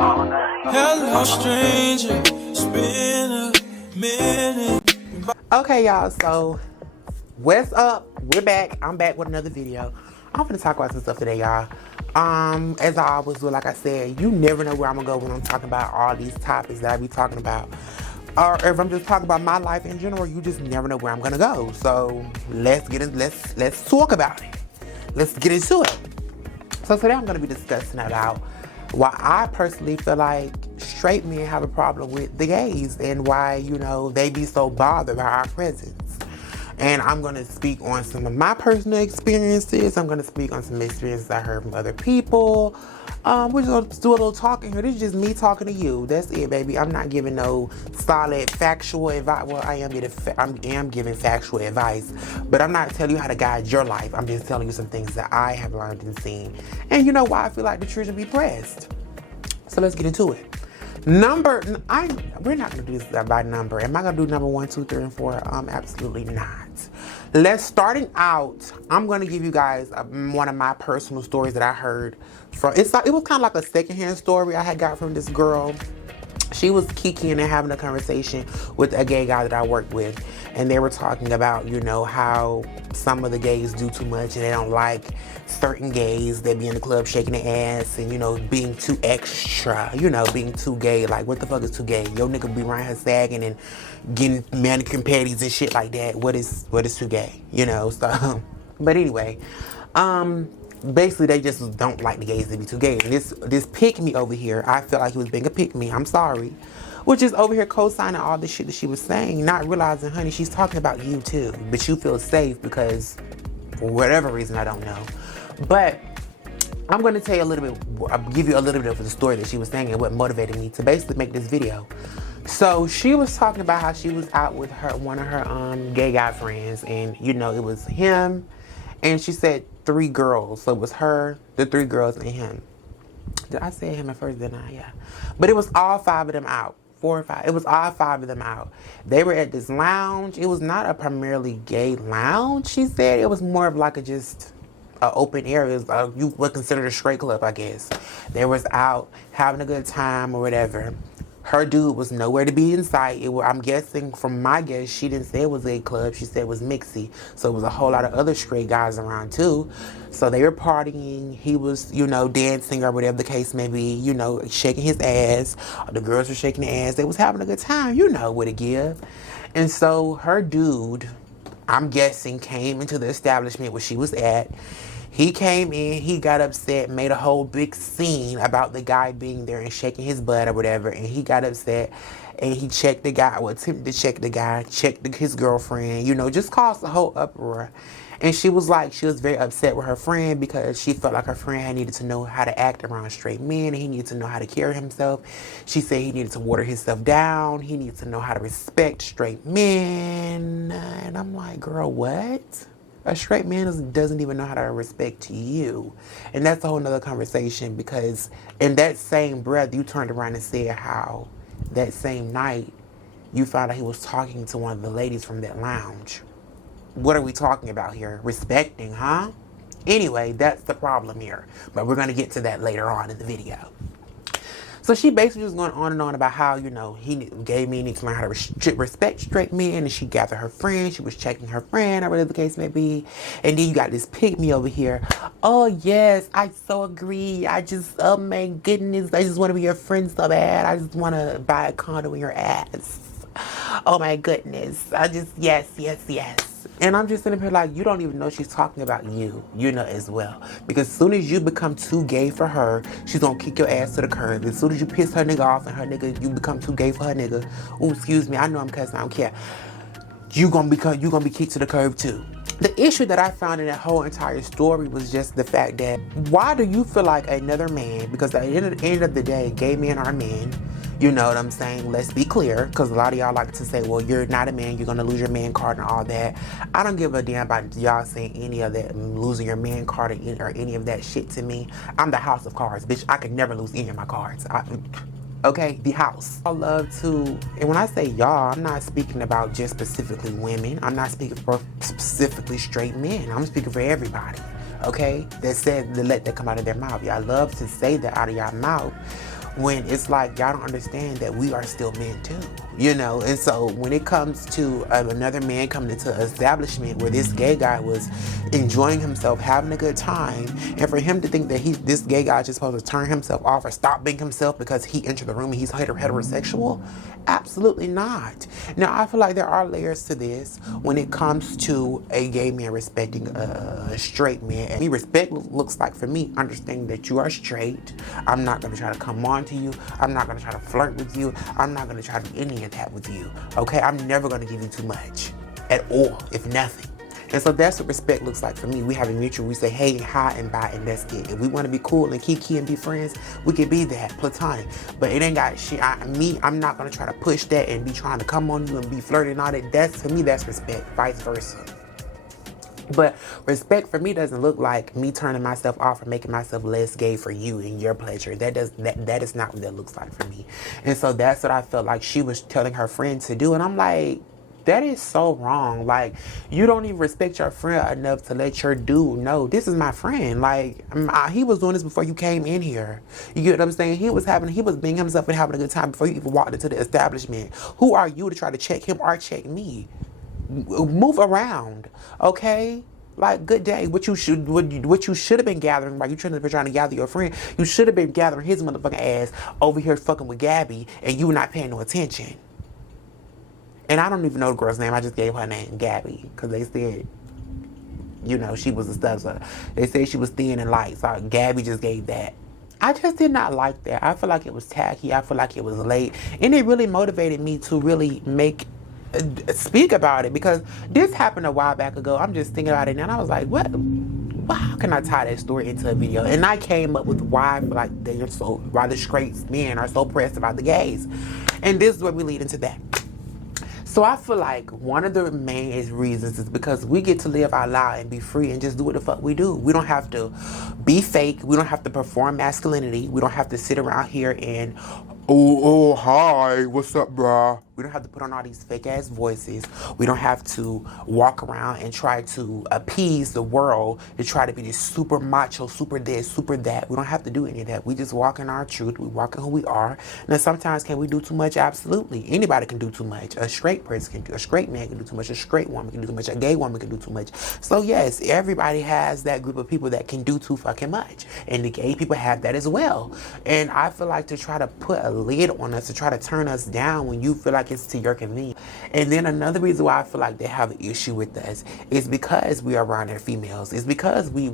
Hello, stranger. It's been a minute. Okay, y'all, so what's up? We're back. I'm back with another video. I'm gonna talk about some stuff today, y'all. As I always do, like I said, you never know where I'm gonna go when I'm talking about all these topics that I be talking about. Or if I'm just talking about my life in general, you just never know where I'm gonna go. So let's get in, let's talk about it. Let's get into it. So today I'm gonna be discussing about why I personally feel like straight men have a problem with the gays and why, you know, they be so bothered by our presence. And I'm going to speak on some of my personal experiences. I'm going to speak on some experiences I heard from other people. We're just going to do a little talking here. This is just me talking to you. That's it, baby. I'm not giving no solid factual advice. Well, I am giving factual advice, but I'm not telling you how to guide your life. I'm just telling you some things that I have learned and seen. And you know why I feel like the children be pressed. So let's get into it. We're not gonna do this by number. Am I gonna do number 1, 2, 3, and 4? Absolutely not. Starting out, I'm gonna give you guys one of my personal stories that I heard from. It was kind of like a secondhand story I had got from this girl. She was kikiing and having a conversation with a gay guy that I worked with, and they were talking about, you know, how some of the gays do too much and they don't like certain gays that be in the club shaking their ass and, you know, being too extra, you know, being too gay. Like, what the fuck is too gay? Yo nigga be around here sagging and getting manicure panties and shit like that. What is too gay? You know, so but anyway, basically they just don't like the gays to be too gay. And this pick-me over here, I felt like he was being a pick-me, I'm sorry. Which is over here co-signing all the shit that she was saying, not realizing, honey, she's talking about you too. But you feel safe because, for whatever reason, I don't know. But I'm going to tell you a little bit, I'll give you a little bit of the story that she was saying and what motivated me to basically make this video. So she was talking about how she was out with one of her gay guy friends, and you know, it was him, and she said 3 girls. So it was her, the 3 girls, and him. Did I say him at first? Didn't I? Yeah. But it was all 5 of them out. 4 or 5. It was all 5 of them out. They were at this lounge. It was not a primarily gay lounge, she said. It was more of like just an open area. You would consider it a straight club, I guess. They was out having a good time or whatever. Her dude was nowhere to be in sight. I'm guessing, from my guess, she didn't say it was a club. She said it was mixy. So it was a whole lot of other straight guys around too. So they were partying. He was, you know, dancing or whatever the case may be, you know, shaking his ass. The girls were shaking their ass. They was having a good time. You know what it give. And so her dude, I'm guessing, came into the establishment where she was at. He came in, he got upset, made a whole big scene about the guy being there and shaking his butt or whatever, and he got upset, and he checked the guy, attempted to check the guy, checked his girlfriend, you know, just caused a whole uproar. And she was very upset with her friend because she felt like her friend had needed to know how to act around straight men, and he needed to know how to carry himself. She said he needed to water himself down, he needs to know how to respect straight men, and I'm like, girl, what? A straight man doesn't even know how to respect you. And that's a whole nother conversation, because in that same breath, you turned around and said how that same night you found out he was talking to one of the ladies from that lounge. What are we talking about here? Respecting, huh? Anyway, that's the problem here. But we're going to get to that later on in the video. So she basically was going on and on about how, you know, gay men need to learn how to respect straight men, and she gathered her friend, she was checking her friend, or whatever the case may be. And then you got this pick-me over here. Oh yes, I so agree. Oh my goodness, I just want to be your friend so bad. I just want to buy a condo in your ass. Oh my goodness. Yes. And I'm just sitting here like, you don't even know she's talking about you, you know, as well. Because as soon as you become too gay for her, she's gonna kick your ass to the curb. As soon as you piss her nigga off and her nigga, you become too gay for her nigga. Oh, excuse me, I know I'm cussing, I don't care. You gonna be kicked to the curb too. The issue that I found in that whole entire story was just the fact that, why do you feel like another man, because at the end of the day, gay men are men, you know what I'm saying? Let's be clear, because a lot of y'all like to say, well, you're not a man, you're gonna lose your man card and all that. I don't give a damn about y'all saying any of that, losing your man card or any of that shit to me. I'm the house of cards, bitch. I could never lose any of my cards. Okay, the house. I love to, and when I say y'all, I'm not speaking about just specifically women. I'm not speaking for specifically straight men. I'm speaking for everybody, okay? That said, to let that come out of their mouth. Y'all love to say that out of y'all mouth when it's like y'all don't understand that we are still men too, you know. And so when it comes to another man coming into an establishment where this gay guy was enjoying himself, having a good time, and for him to think that this gay guy is just supposed to turn himself off or stop being himself because he entered the room and he's heterosexual, absolutely not. Now I feel like there are layers to this when it comes to a gay man respecting a straight man. And respect looks like, for me, understanding that you are straight. I'm not going to try to come on to you. I'm not going to try to flirt with you. I'm not going to try to do any of that with you. Okay? I'm never going to give you too much at all, if nothing. And so that's what respect looks like for me. We have a mutual, we say hey, hi, and bye, and that's it. If we want to be cool and kiki and be friends, we can be that, platonic. But it ain't got shit, I'm not going to try to push that and be trying to come on you and be flirting and all that. That's, for me, that's respect, vice versa. But respect for me doesn't look like me turning myself off or making myself less gay for you and your pleasure. That is not what that looks like for me. And so that's what I felt like she was telling her friend to do. And I'm like, that is so wrong. Like, you don't even respect your friend enough to let your dude know, this is my friend. Like, he was doing this before you came in here. You get what I'm saying? He was being himself and having a good time before you even walked into the establishment. Who are you to try to check him or check me? Move around, okay? Like, good day. What you should have been gathering while you trying to gather your friend, you should have been gathering his motherfucking ass over here fucking with Gabby, and you were not paying no attention. And I don't even know the girl's name. I just gave her name, Gabby, because they said, you know, she was a stuff. So they said she was thin and light. So Gabby just gave that. I just did not like that. I feel like it was tacky. I feel like it was late. And it really motivated me to really speak about it, because this happened a while back ago. I'm just thinking about it now, and I was like, what? How can I tie that story into a video? And I came up with why the straight men are so pressed about the gays. And this is what we lead into that. So I feel like one of the main reasons is because we get to live out loud and be free and just do what the fuck we do. We don't have to be fake. We don't have to perform masculinity. We don't have to sit around here and, oh, hi, what's up, brah? We don't have to put on all these fake ass voices. We don't have to walk around and try to appease the world to try to be this super macho, super this, super that. We don't have to do any of that. We just walk in our truth. We walk in who we are. Now, sometimes can we do too much? Absolutely. Anybody can do too much. A straight person can do. A straight man can do too much. A straight woman can do too much. A gay woman can do too much. So yes, everybody has that group of people that can do too fucking much, and the gay people have that as well. And I feel like to try to put a lid on us, to try to turn us down when you feel like it's to your convenience. And then another reason why I feel like they have an issue with us is because we are around their females. It's because we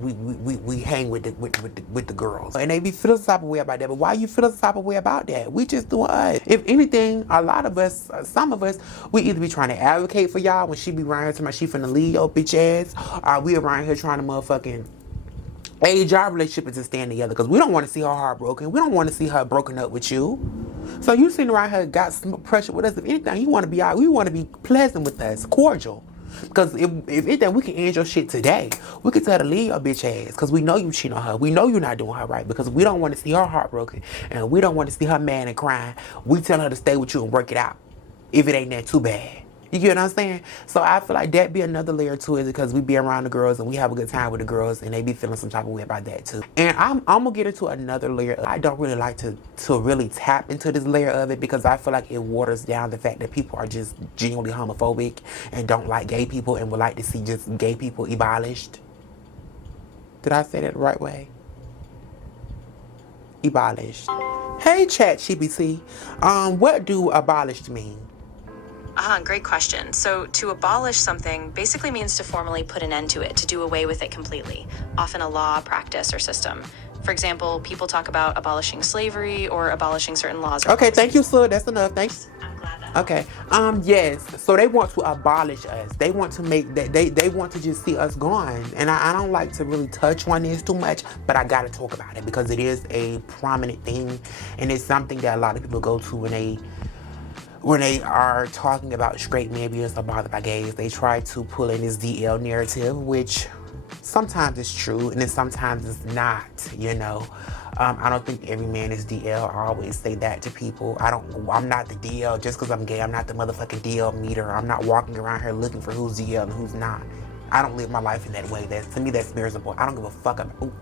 hang with the girls, and they be feeling some type of way about that. But why you feel some type of way about that? We just doing us. If anything, a lot of us, some of us, we either be trying to advocate for y'all when she be around here to my she finna leave your bitch ass, or we around here trying to motherfucking age our relationship is to stand together, because we don't want to see her heartbroken. We don't want to see her broken up with you. So you sitting around here got some pressure with us. If anything, you want to be out. We want to be pleasant with us, cordial. Because if anything, we can end your shit today. We can tell her to leave your bitch ass, because we know you cheating on her. We know you're not doing her right, because we don't want to see her heartbroken, and we don't want to see her mad and crying. We tell her to stay with you and work it out, if it ain't that too bad. You get what I'm saying? So I feel like that be another layer to it, because we be around the girls and we have a good time with the girls, and they be feeling some type of way about that too. And I'm gonna get into another layer. I don't really like to really tap into this layer of it, because I feel like it waters down the fact that people are just genuinely homophobic and don't like gay people and would like to see just gay people abolished. Did I say that the right way? Abolished. Hey, ChatGPT. What do abolished mean? Great question. So to abolish something basically means to formally put an end to it, to do away with it completely, often a law, practice, or system. For example, people talk about abolishing slavery or abolishing certain laws. Okay, thank you, sir. That's enough. Thanks. I'm glad that. Okay. Yes. So they want to abolish us. They want to make that. They want to just see us gone. And I don't like to really touch on this too much, but I gotta talk about it, because it is a prominent thing, and it's something that a lot of people go to when they are talking about straight men being so bothered by gays. They try to pull in this DL narrative, which sometimes it's true and then sometimes it's not, you know. I don't think every man is DL. I always say that to people. I'm not the DL just because I'm gay. I'm not the motherfucking DL meter. I'm not walking around here looking for who's DL and who's not. I don't live my life in that way. To me, that's miserable. I don't give a fuck about. Ooh.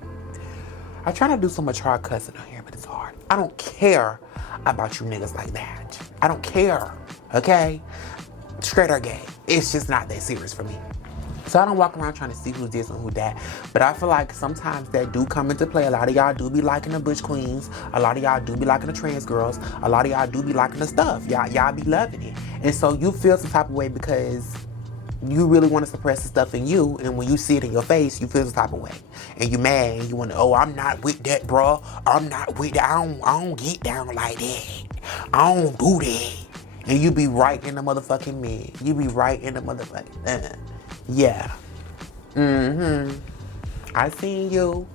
I try not to do so much hard cussing on here, but this hard. I don't care about you niggas like that. I don't care, okay? Straight or gay. It's just not that serious for me. So I don't walk around trying to see who's this and who that. But I feel like sometimes that do come into play. A lot of y'all do be liking the butch queens. A lot of y'all do be liking the trans girls. A lot of y'all do be liking the stuff. Y'all be loving it. And so you feel some type of way because you really want to suppress the stuff in you, and when you see it in your face, you feel some type of way, and you mad, and you want to, oh, I'm not with that, bro. I'm not with that. I don't get down like that. I don't do that. And you be right in the motherfucking mid. You be right in the motherfucking, yeah. I seen you.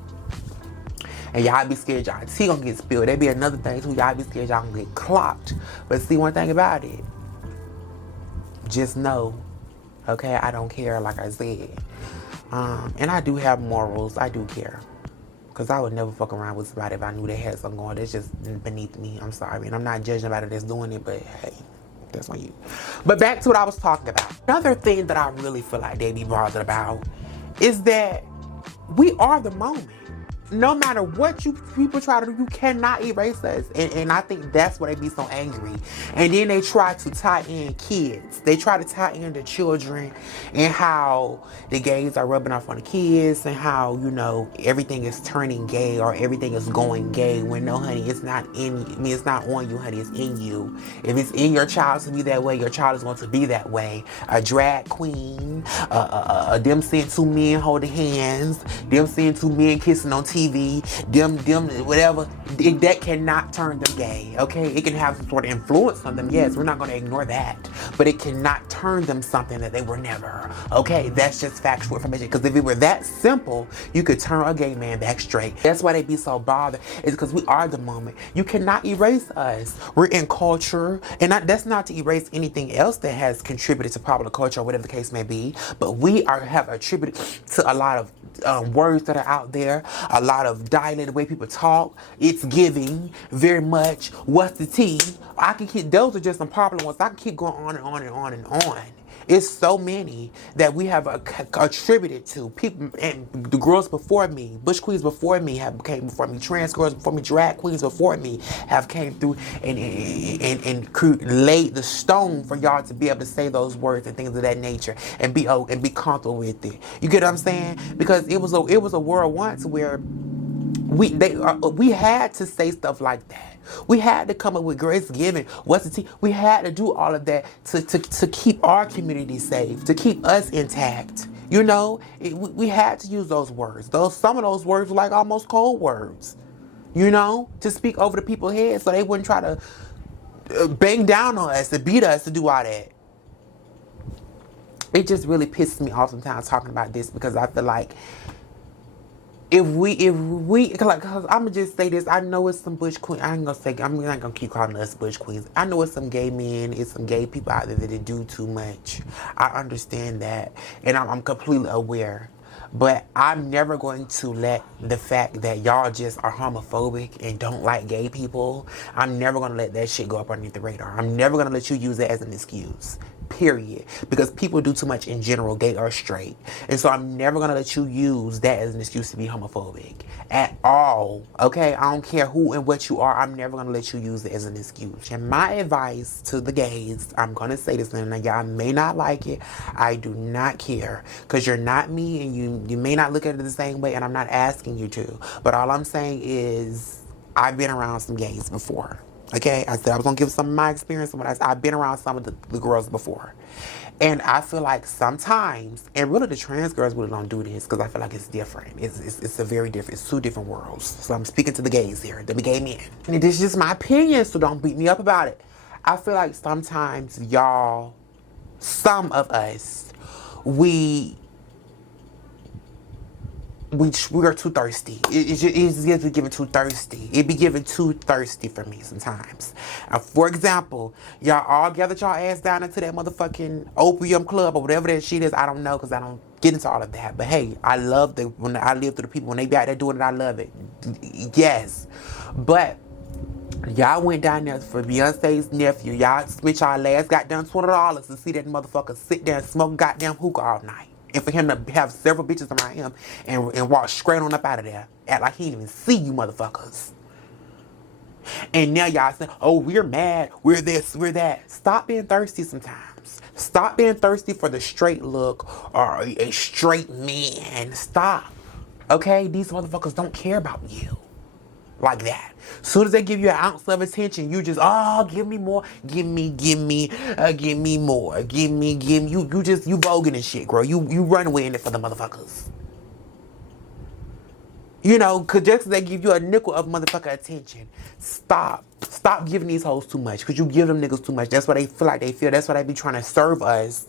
And y'all be scared y'all tea gonna get spilled. There be another thing too. Y'all be scared y'all gonna get clocked. But see one thing about it. Just know, okay, I don't care, like I said. And I do have morals. I do care. Because I would never fuck around with somebody if I knew they had something going. That's just beneath me. I'm sorry. And I'm not judging anybody that's doing it, but hey, that's on you. But back to what I was talking about. Another thing that I really feel like they be bothered about is that we are the moment. No matter what you people try to do, you cannot erase us. And I think that's why they be so angry. And then they try to tie in kids. They try to tie in the children and how the gays are rubbing off on the kids and how, you know, everything is turning gay or everything is going gay when no, honey, it's not in you. I mean, it's not on you, honey, it's in you. If it's in your child to be that way, your child is going to be that way. A drag queen, them seeing two men holding hands, them seeing two men kissing on TV, them, whatever, that cannot turn them gay, okay? It can have some sort of influence on them, yes, we're not going to ignore that, but it cannot turn them something that they were never, okay? That's just factual information, because if it were that simple, you could turn a gay man back straight. That's why they be so bothered, is because we are the moment. You cannot erase us. We're in culture, and that's not to erase anything else that has contributed to popular culture or whatever the case may be, but we have attributed to a lot of words that are out there, a lot of dialect, the way people talk. It's giving very much. What's the tea? I can keep, those are just some popular ones. I can keep going on and on and on and on. It's so many that we have attributed to people, and the girls before me, butch queens before me have came before me, trans girls before me, drag queens before me have came through and laid the stone for y'all to be able to say those words and things of that nature and be comfortable with it. You get what I'm saying? Because it was a world once where we had to say stuff like that. We had to come up with grace giving. What's the tea? We had to do all of that to keep our community safe, to keep us intact. You know, we had to use those words. Some of those words were like almost cold words. You know, to speak over the people's heads so they wouldn't try to bang down on us, to beat us, to do all that. It just really pisses me off sometimes talking about this because I feel like if we, like, cause I'm gonna just say this. I know it's some butch queens. I'm not gonna keep calling us butch queens. I know it's some gay men, it's some gay people out there that do too much. I understand that, and I'm completely aware. But I'm never going to let the fact that y'all just are homophobic and don't like gay people, I'm never gonna let that shit go up underneath the radar. I'm never gonna let you use that as an excuse. Period. Because people do too much in general, gay or straight. And so I'm never gonna let you use that as an excuse to be homophobic. At all. Okay? I don't care who and what you are, I'm never gonna let you use it as an excuse. And my advice to the gays, I'm gonna say this, and y'all may not like it. I do not care. Because you're not me and you may not look at it the same way, and I'm not asking you to. But all I'm saying is I've been around some gays before. Okay, I said I was gonna give some of my experience. And I've been around some of the girls before, and I feel like sometimes, and really the trans girls really don't do this because I feel like it's different. It's a very different. It's two different worlds. So I'm speaking to the gays here, the gay men, and this is just my opinion. So don't beat me up about it. I feel like sometimes y'all, some of us, we are too thirsty. It's just given too thirsty. It be given too thirsty for me sometimes. For example, y'all all gathered y'all ass down into that motherfucking opium club or whatever that shit is. I don't know because I don't get into all of that. But hey, I love when I live through the people. When they be out there doing it, I love it. Yes. But y'all went down there for Beyonce's nephew. Y'all spent y'all last goddamn $20 to see that motherfucker sit there and smoke goddamn hookah all night. And for him to have several bitches around him and walk straight on up out of there. Act like he didn't even see you motherfuckers. And now y'all say, oh, we're mad, we're this, we're that. Stop being thirsty sometimes. Stop being thirsty for the straight look or a straight man. Stop. Okay? These motherfuckers don't care about you like that. Soon as they give you an ounce of attention, you just, oh, give me more, give me more, give me. You voguing and shit, girl. You run away in it for the motherfuckers. You know, cause just they give you a nickel of motherfucker attention. Stop giving these hoes too much, cause you give them niggas too much. That's what they feel like they feel. That's why they be trying to serve us.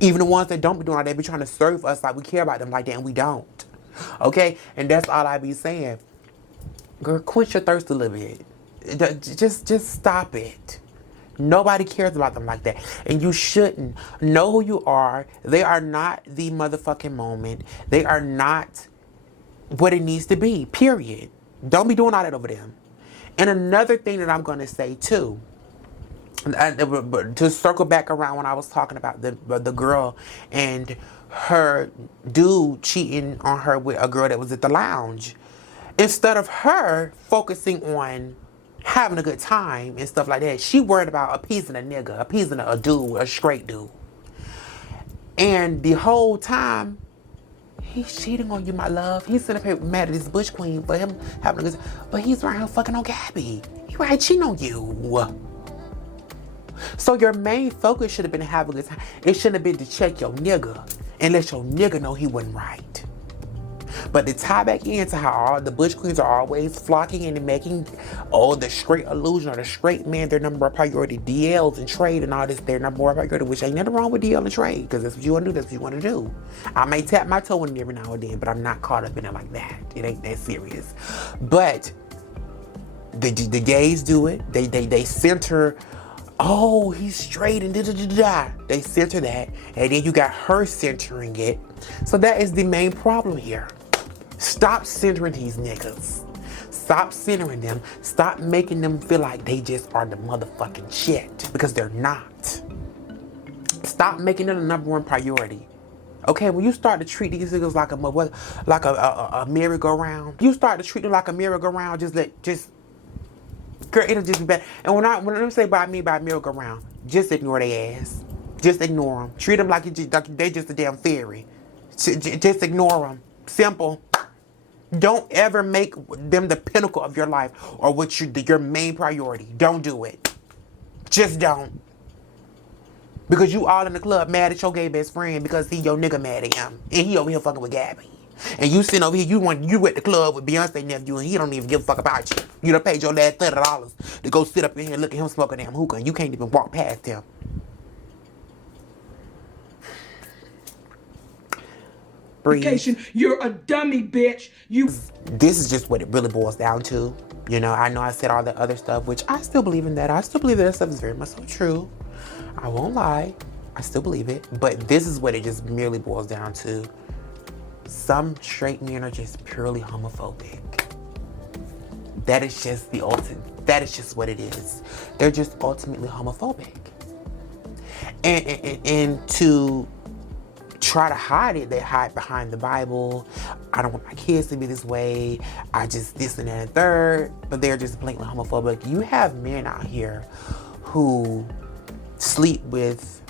Even the ones that don't be doing that, they be trying to serve us like we care about them like that, and we don't. Okay, and that's all I be saying. Girl, quench your thirst a little bit. Just stop it. Nobody cares about them like that. And you shouldn't. Know who you are. They are not the motherfucking moment. They are not what it needs to be. Period. Don't be doing all that over them. And another thing that I'm going to say too, to circle back around when I was talking about the girl and her dude cheating on her with a girl that was at the lounge. Instead of her focusing on having a good time and stuff like that, she worried about appeasing a nigga, appeasing a dude, a straight dude. And the whole time, he's cheating on you, my love. He's sitting up here mad at this Bush Queen for him having a good time. But he's right here fucking on Gabby. He right cheating on you. So your main focus should have been to have a good time. It shouldn't have been to check your nigga and let your nigga know he wasn't right. But to tie back into how all the Bush Queens are always flocking and making the straight illusion or the straight man their number one priority, DLs and trade and all this their number one priority, which ain't nothing wrong with DL and trade, because that's what you want to do, that's what you want to do. I may tap my toe in it every now and then, but I'm not caught up in it like that. It ain't that serious. But the gays do it. They center, oh, he's straight and da-da-da-da. They center that, and then you got her centering it. So that is the main problem here. Stop centering these niggas. Stop centering them. Stop making them feel like they just are the motherfucking shit, because they're not. Stop making them the number one priority. Okay, when you start to treat these niggas like a merry-go-round, you start to treat them like a merry-go-round, girl, it'll just be bad. And when I say by merry-go-round, just ignore their ass. Just ignore them. Treat them like they just a damn fairy. Just ignore them. Simple. Don't ever make them the pinnacle of your life or what your main priority. Don't do it. Just don't. Because you all in the club mad at your gay best friend because he your nigga mad at him. And he over here fucking with Gabby. And you sitting over here, you at the club with Beyonce nephew and he don't even give a fuck about you. You done paid your last $30 to go sit up in here and look at him smoking damn hookah and you can't even walk past him. Breathe. You're a dummy, bitch. This is just what it really boils down to. You know I said all the other stuff, which I still believe in that. I still believe that stuff is very much so true. I won't lie. I still believe it. But this is what it just merely boils down to. Some straight men are just purely homophobic. That is just the ultimate. That is just what it is. They're just ultimately homophobic. And to try to hide it, they hide behind the Bible. I don't want my kids to be this way. I just this and that and third. But they're just blatantly homophobic. You have men out here who sleep with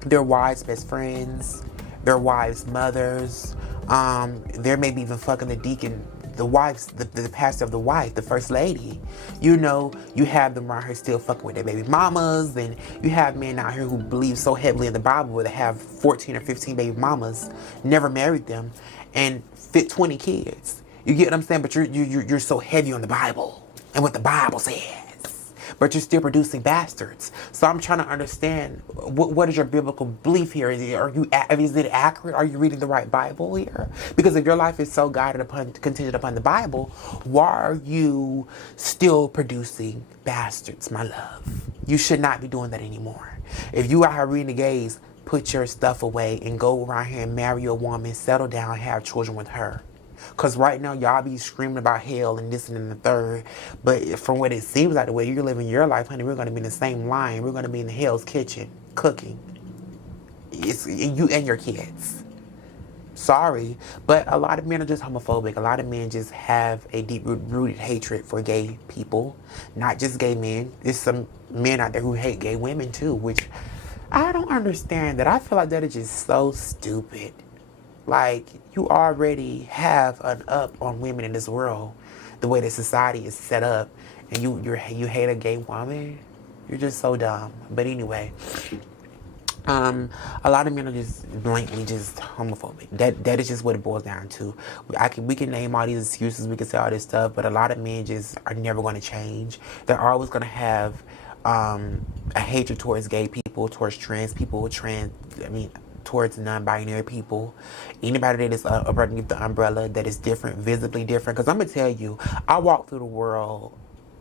their wives' best friends, their wives' mothers. They're maybe even fucking the deacon, the pastor of the wife, the first lady. You know, you have them around here still fucking with their baby mamas, and you have men out here who believe so heavily in the Bible where they have 14 or 15 baby mamas, never married them, and fit 20 kids. You get what I'm saying? But you're so heavy on the Bible and what the Bible says. But you're still producing bastards. So I'm trying to understand, what is your biblical belief here? Is it accurate? Are you reading the right Bible here? Because if your life is so contingent upon the Bible, why are you still producing bastards, my love? You should not be doing that anymore. If you are here reading the gays, put your stuff away and go around here and marry a woman, settle down, and have children with her. Because right now, y'all be screaming about hell and this and the third. But from what it seems like, the way you're living your life, honey, we're going to be in the same line. We're going to be in the Hell's Kitchen, cooking. It's you and your kids. Sorry, but a lot of men are just homophobic. A lot of men just have a deep-rooted hatred for gay people. Not just gay men. There's some men out there who hate gay women too, which I don't understand. That I feel like that is just so stupid. Like, you already have an up on women in this world, the way that society is set up, and you hate a gay woman? You're just so dumb. But anyway, a lot of men are just blatantly just homophobic. That is just what it boils down to. We can name all these excuses, we can say all this stuff, but a lot of men just are never going to change. They're always going to have a hatred towards gay people, towards trans people, towards non-binary people, anybody that is underneath the umbrella that is different, visibly different. Because I'm gonna tell you, I walk through the world.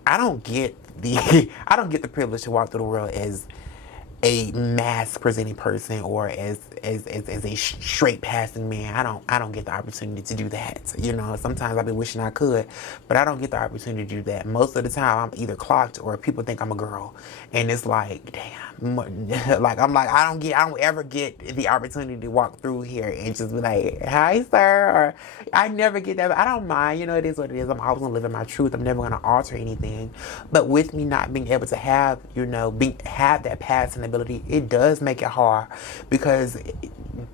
I don't get the privilege to walk through the world as a mass presenting person or as a straight passing man. I don't get the opportunity to do that. You know, sometimes I be wishing I could, but I don't get the opportunity to do that. Most of the time I'm either clocked or people think I'm a girl. And it's like, damn, like I don't ever get the opportunity to walk through here and just be like, hi sir, or I never get that. But I don't mind, you know, it is what it is. I'm always gonna live in my truth. I'm never gonna alter anything. But with me not being able to have, you know, have that passing ability, it does make it hard because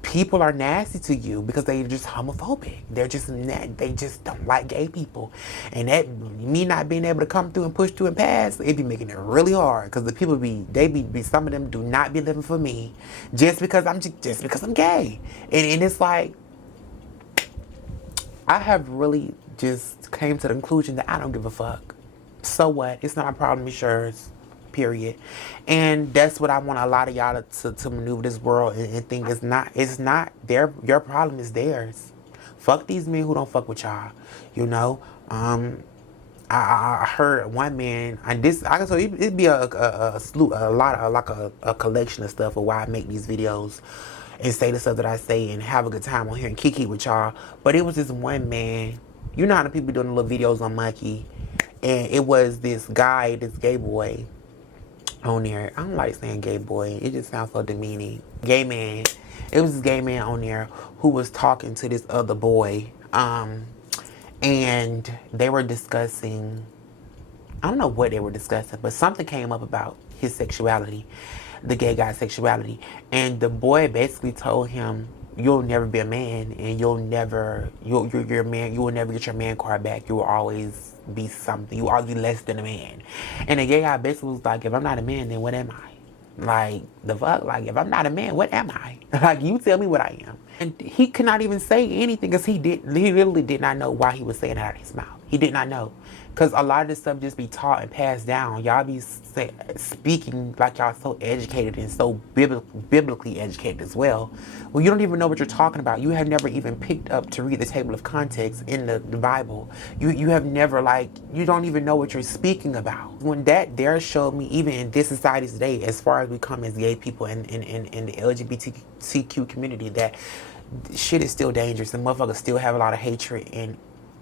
people are nasty to you because they're just homophobic. They just don't like gay people, and that me not being able to come through and push through and pass, it be making it really hard because the people some of them do not be living for me just because I'm gay, and it's like I have really just came to the conclusion that I don't give a fuck. So what? It's not a problem. It's yours. Period. And that's what I want a lot of y'all to maneuver this world and think it's not your problem, is theirs. Fuck these men who don't fuck with y'all. You know? I heard one man, and this I can tell you it'd be a collection of stuff of why I make these videos and say the stuff that I say and have a good time on here and kiki with y'all. But it was this one man, you know how the people doing the little videos on Monkey, and it was this guy, this gay boy on there. I don't like saying gay boy. It just sounds so demeaning. Gay man. It was this gay man on there who was talking to this other boy. And they were discussing, I don't know what they were discussing, but something came up about his sexuality, the gay guy's sexuality. And the boy basically told him, you'll never be a man, and you're a man, you will never get your man card back. You will always be something. You will always be less than a man. And the gay guy basically was like, if I'm not a man, then what am I? Like, the fuck? Like, if I'm not a man, what am I? Like, you tell me what I am. And he could not even say anything because he literally did not know why he was saying it out of his mouth. He did not know. Because a lot of this stuff just be taught and passed down. Y'all be speaking like y'all so educated and so biblically educated as well. Well, you don't even know what you're talking about. You have never even picked up to read the table of context in the Bible. You have never, you don't even know what you're speaking about. When that there showed me, even in this society today, as far as we come as gay people and in the LGBTQ community, that shit is still dangerous. And motherfuckers still have a lot of hatred and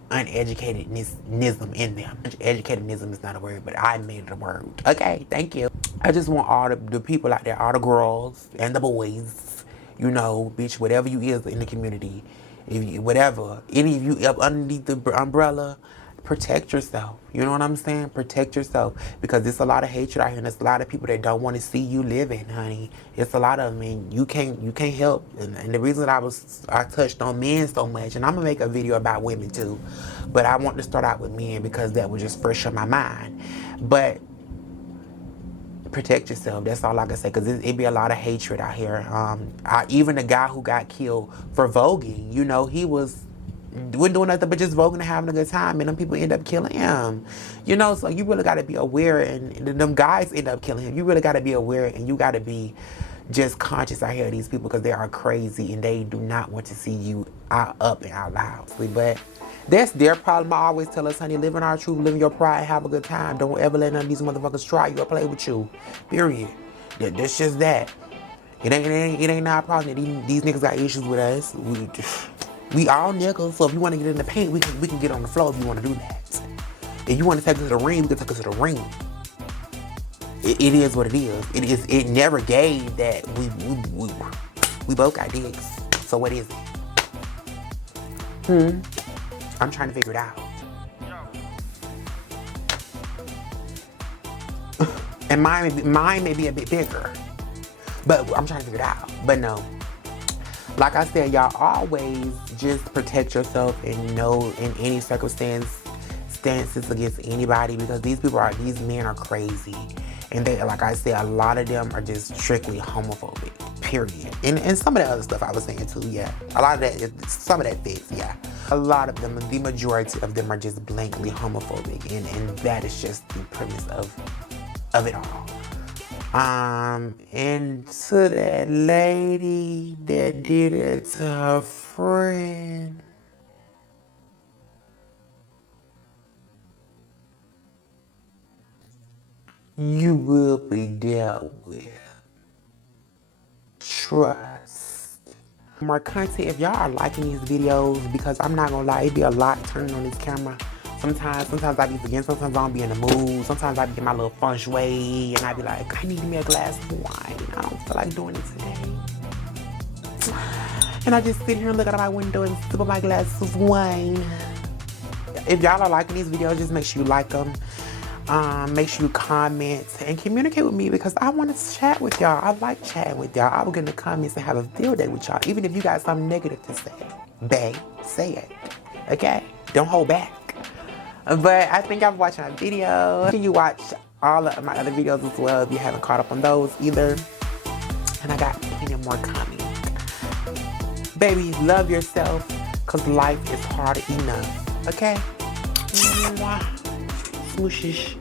uneducatednism in them. Educatednism is not a word, but I made it a word. Okay, thank you. I just want all the people out there, all the girls and the boys, you know, bitch, whatever you is in the community, if you, whatever, any of you up underneath the umbrella, protect yourself. You know what I'm saying? Protect yourself, because there's a lot of hatred out here, and there's a lot of people that don't want to see you living, honey. It's a lot of them, and you can't help. And the reason that I touched on men so much, and I'm gonna make a video about women too, but I want to start out with men because that was just fresh on my mind. But protect yourself. That's all I can say, because it be a lot of hatred out here. Even the guy who got killed for voguing, you know, he wasn't doing nothing but just voguing and having a good time, and them people end up killing him. You know, so you really got to be aware, and them guys end up killing him. You really got to be aware, and you got to be just conscious out here of these people, because they are crazy and they do not want to see you up and out loud. But that's their problem. I always tell us, honey, live in our truth, live in your pride, have a good time. Don't ever let none of these motherfuckers try you or play with you. Period. That's just that. It ain't our problem that these niggas got issues with us. We all niggas, so if you want to get in the paint, we can get on the floor if you want to do that. If you want to take us to the ring, we can take us to the ring. It is what it is. It never gave that we both got dicks. So what is it? I'm trying to figure it out. And mine may be a bit bigger. But I'm trying to figure it out. But no. Like I said, y'all always just protect yourself and know in any stances against anybody, because these men are crazy. And they, like I said, a lot of them are just strictly homophobic, period. And some of the other stuff I was saying too, yeah. A lot of that, some of that fits, yeah. A lot of them, the majority of them are just blankly homophobic. And that is just the premise of it all. And to that lady that did it to her friend, you will be dealt with. Trust. More content. If y'all are liking these videos, because I'm not gonna lie, it be a lot turning on this camera. Sometimes I be forgetting, sometimes I don't be in the mood, sometimes I be in my little feng shui, and I be like, I need me a glass of wine. I don't feel like doing it today. And I just sit here and look out of my window and sip on my glass of wine. If y'all are liking these videos, just make sure you like them. Make sure you comment and communicate with me, because I want to chat with y'all. I like chatting with y'all. I will get in the comments and have a field day with y'all. Even if you got something negative to say, babe, say it. Okay? Don't hold back. But I think I've watched my video. You watch all of my other videos as well if you haven't caught up on those either. And I got plenty more coming. Baby, love yourself, because life is hard enough. Okay? Smooshish.